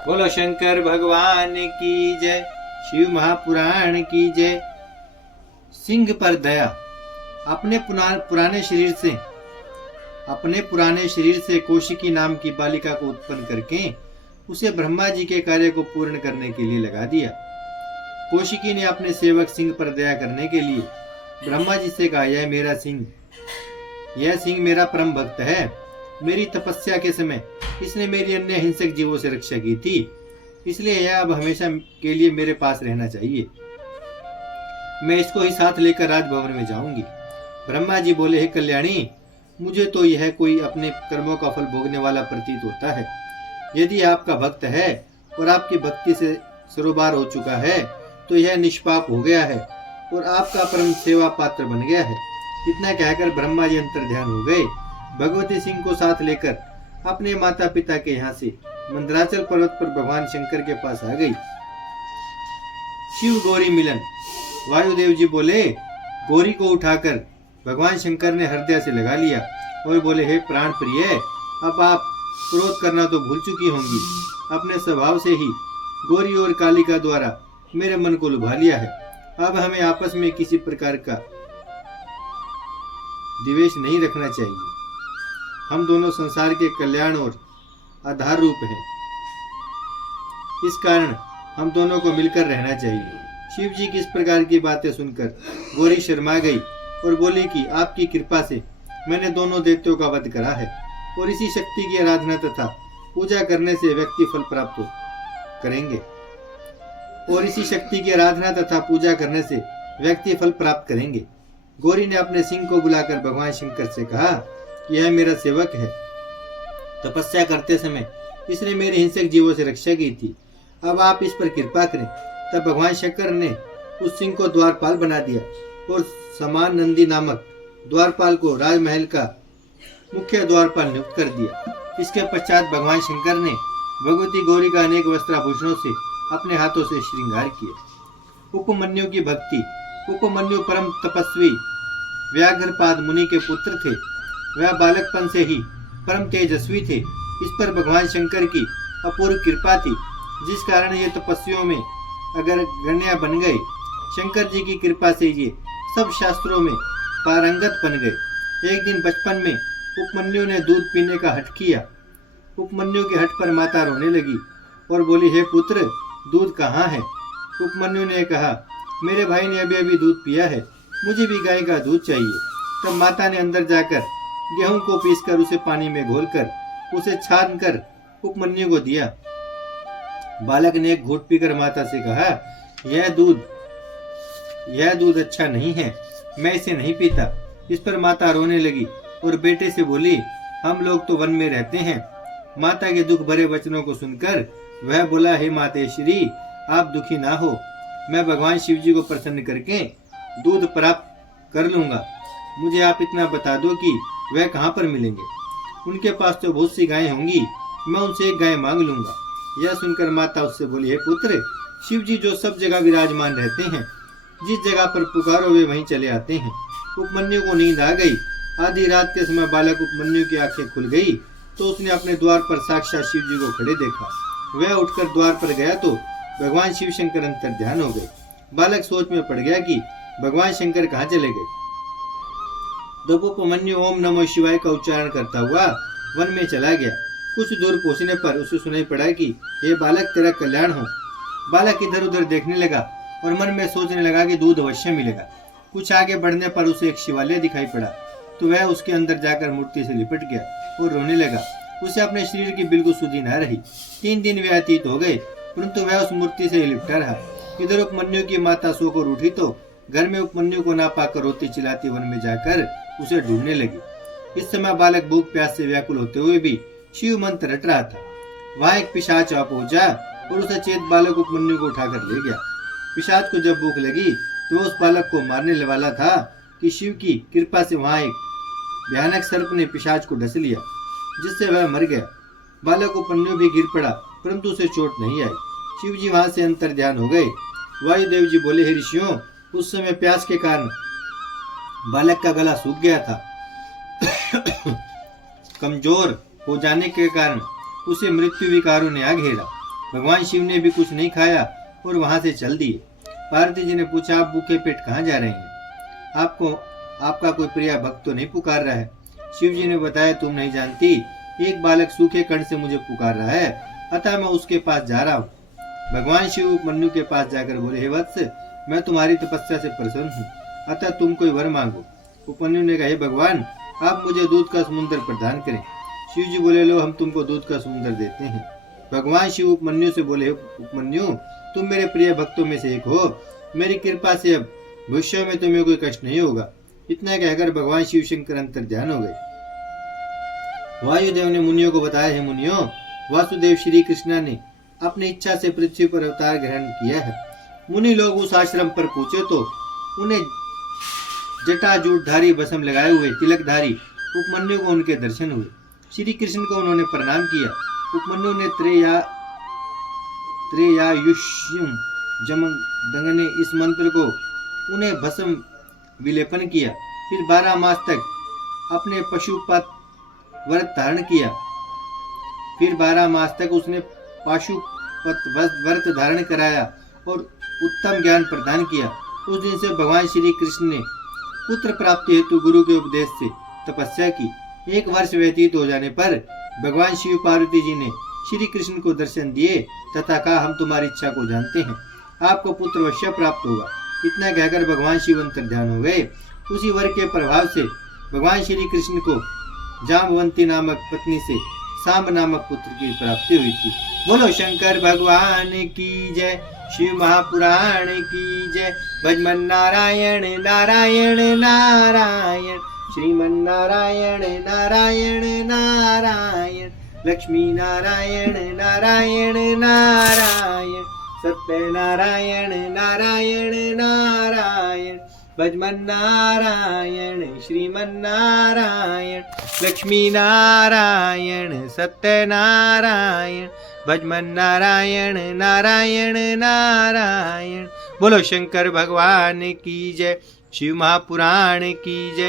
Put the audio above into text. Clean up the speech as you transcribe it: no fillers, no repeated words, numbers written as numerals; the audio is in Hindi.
बोलो शंकर भगवान की जय। शिव महापुराण की जय। सिंह पर दया। अपने पुराने शरीर से कौशिकी नाम की बालिका को उत्पन्न करके उसे ब्रह्मा जी के कार्य को पूर्ण करने के लिए लगा दिया। कौशिकी ने अपने सेवक सिंह पर दया करने के लिए ब्रह्मा जी से कहा, यह सिंह मेरा परम भक्त है। मेरी तपस्या के समय इसने मेरी अन्य हिंसक जीवों से रक्षा की थी, इसलिए यह अब हमेशा के लिए मेरे पास रहना चाहिए। मैं इसको ही साथ लेकर राजभवन में जाऊंगी। ब्रह्मा जी बोले, हे कल्याणी, मुझे तो यह कोई अपने कर्मों का फल भोगने वाला प्रतीत होता है। यदि आपका भक्त है और आपकी भक्ति से सरोबार हो चुका है तो यह निष्पाप हो गया है और आपका परम सेवा पात्र बन गया है। इतना कहकर ब्रह्मा जी अंतर्ध्यान हो गए। भगवती सिंह को साथ लेकर अपने माता पिता के यहाँ से मंदराचल पर्वत पर भगवान शंकर के पास आ गई। शिव गौरी मिलन। वायुदेव जी बोले, गौरी को उठाकर भगवान शंकर ने हृदय से लगा लिया और बोले, हे प्राण प्रिय, अब आप क्रोध करना तो भूल चुकी होंगी। अपने स्वभाव से ही गौरी और कालिका द्वारा मेरे मन को लुभा लिया है। अब हमें आपस में किसी प्रकार का द्वेष नहीं रखना चाहिए। हम दोनों संसार के कल्याण और आधार रूप हैं, इस कारण हम दोनों को मिलकर रहना चाहिए। शिव जी की इस प्रकार की बातें सुनकर गौरी शर्मा गई और बोली कि आपकी कृपा से मैंने दोनों दैत्यों का वध करा है और इसी शक्ति की आराधना तथा पूजा करने से व्यक्ति फल प्राप्त करेंगे। गौरी ने अपने सिंह को बुलाकर भगवान शंकर से कहा, यह मेरा सेवक है। तपस्या करते समय इसने मेरे हिंसक जीवों से रक्षा की थी। अब आप इस पर कृपा करें। तब भगवान शंकर ने उस सिंह को द्वारपाल बना दिया और समान नंदी नामक द्वारपाल को राजमहल का मुख्य द्वारपाल नियुक्त कर दिया। इसके पश्चात भगवान शंकर ने भगवती गौरी का अनेक वस्त्राभूषणों से अपने हाथों से श्रृंगार किया। उपमन्यु की भक्ति। उपमन्यु परम तपस्वी व्याघ्रपाद मुनि के पुत्र थे। वह बालकपन से ही परम तेजस्वी थे। इस पर भगवान शंकर की अपूर्व कृपा थी, जिस कारण ये तपस्वियों में अगर गण्य बन गए। शंकर जी की कृपा से ये सब शास्त्रों में पारंगत बन गए। एक दिन बचपन में उपमन्यु ने दूध पीने का हठ किया। उपमन्यु के हठ पर माता रोने लगी और बोली, हे पुत्र, दूध कहाँ है? उपमन्यु ने कहा, मेरे भाई ने अभी अभी दूध पिया है, मुझे भी गाय का दूध चाहिए। तब माता ने अंदर जाकर गेहूं को पीसकर उसे पानी में घोलकर उसे छान कर उपमन्यु को दिया। बालक ने एक घूंट पीकर माता से कहा, यह दूध अच्छा नहीं है, मैं इसे नहीं पीता। इस पर माता रोने लगी और बेटे से बोली, हम लोग तो वन में रहते हैं। माता के दुख भरे वचनों को सुनकर वह बोला, हे मातेश्वरी, आप दुखी ना हो, मैं भगवान शिव जी को प्रसन्न करके दूध प्राप्त कर लूंगा। मुझे आप इतना बता दो कि वह कहाँ पर मिलेंगे। उनके पास तो बहुत सी गायें होंगी, मैं उनसे एक गाय मांग लूंगा। यह सुनकर माता उससे बोली, हे पुत्र, शिव जी जो सब जगह विराजमान रहते हैं, जिस जगह पर पुकारो वे वहीं चले आते हैं। उपमन्यु को नींद आ गई। आधी रात के समय बालक उपमन्यु की आंखें खुल गई तो उसने अपने द्वार पर साक्षात शिव जी को खड़े देखा। वह उठकर द्वार पर गया तो भगवान शिव शंकर अंतर्ध्यान हो गए। बालक सोच में पड़ गया कि भगवान शंकर कहाँ चले गए। तब उपमन्यु ओम नमो शिवाय का उच्चारण करता हुआ वन में चला गया। कुछ दूर पहुंचने पर उसे सुनाई पड़ा कि हे बालक, तेरा कल्याण हो। बालक इधर उधर देखने लगा और मन में सोचने लगा कि दूध अवश्य मिलेगा। कुछ आगे बढ़ने पर उसे एक शिवालय दिखाई पड़ा तो वह उसके अंदर जाकर मूर्ति से लिपट गया और रोने लगा। उसे अपने शरीर की बिल्कुल सुधि न रही। 3 दिन व्यतीत हो गए परंतु वह उस मूर्ति से लिपटा रहा। इधर उपमन्यु की माता सोकर उठी तो घर में उपमन्यु को ना पाकर रोती चिल्लाती वन में जाकर उसे ढूंढने लगी। इस समय बालक भूख प्यास से व्याकुल होते हुए भी शिव मंत्र रट रहा था। वहां एक पिशाच आ पहुंचा और उस अचेत बालक उपमन्यु को उठाकर ले गया। पिशाच को जब भूख लगी तो वह उस बालक को मारने वाला था कि शिव की कृपा से वहां एक भयानक सर्प ने पिशाच को डस लिया, जिससे वह मर गया। बालक उपमन्यु भी गिर पड़ा परंतु उसे चोट नहीं आई। शिव जी वहां से अंतर्ध्यान हो गए। वायुदेव जी बोले, हे ऋषियों, उस समय प्यास के कारण बालक का गला सूख गया था। कमजोर हो जाने के कारण उसे मृत्यु विकारों ने आ घेरा। भगवान शिव ने भी कुछ नहीं खाया और वहां से चल दिए। पार्वती जी ने पूछा, आप भूखे पेट कहाँ जा रहे हैं? आपका कोई प्रिय भक्त तो नहीं पुकार रहा है? शिव जी ने बताया, तुम नहीं जानती, एक बालक सूखे कंठ से मुझे पुकार रहा है, अतः मैं उसके पास जा रहा हूँ। भगवान शिव उपमन्यु के पास जाकर बोले, हे वत्स, मैं तुम्हारी तपस्या से प्रसन्न हूँ, अतः तुम कोई वर मांगो। उपमन्यु ने कहा, हे भगवान, आप मुझे दूध का समुद्र प्रदान करें। शिव जी बोले, लो, हम तुमको दूध का समुद्र देते हैं। भगवान शिव उपमन्यु से बोले, उपमन्यु, तुम मेरे प्रिय भक्तों में से एक हो, मेरी कृपा से अब भविष्य में तुम्हें कोई कष्ट नहीं होगा। इतना कहकर भगवान शिव शंकर अंतर ध्यान हो गए। वायुदेव ने मुनियों को बताया, हे मुनियों, वासुदेव श्री कृष्ण ने अपनी इच्छा से पृथ्वी पर अवतार ग्रहण किया है। मुनि लोग उस आश्रम पर पहुंचे तो उन्हें जटाजूटधारी भस्म लगाए हुए तिलकधारी उपमन्यु को उनके दर्शन हुए। श्री कृष्ण को उन्होंने प्रणाम किया। उपमन्यु ने त्रेयायुष्यम जमदग्ने इस मंत्र को उन्हें भस्म विलेपन किया। फिर 12 मास तक अपने पशुपत व्रत धारण किया। फिर 12 मास तक उसने पाशुपत व्रत धारण कराया और उत्तम ज्ञान प्रदान किया। उस दिन से भगवान श्री कृष्ण ने पुत्र प्राप्ति हेतु गुरु के उपदेश से तपस्या की। 1 वर्ष व्यतीत हो जाने पर भगवान शिव पार्वती जी ने श्री कृष्ण को दर्शन दिए तथा कहा, हम तुम्हारी इच्छा को जानते हैं, आपको पुत्र अवश्य प्राप्त होगा। इतना कहकर भगवान शिव अंतर ध्यान हो गए। उसी वर के प्रभाव से भगवान श्री कृष्ण को जामवंती नामक पत्नी से सांब नामक पुत्र की प्राप्ति हुई थी। बोलो शंकर भगवान की जय, शिव महापुराण की जय। भजमन नारायण नारायण नारायण, श्रीमन नारायण नारायण नारायण, लक्ष्मी नारायण नारायण नारायण, सत्य नारायण नारायण नारायण, भजमन नारायण श्रीमन नारायण, लक्ष्मी नारायण सत्य नारायण, भजमन नारायण नारायण नारायण। बोलो शंकर भगवान की जय, शिव महापुराण की जय।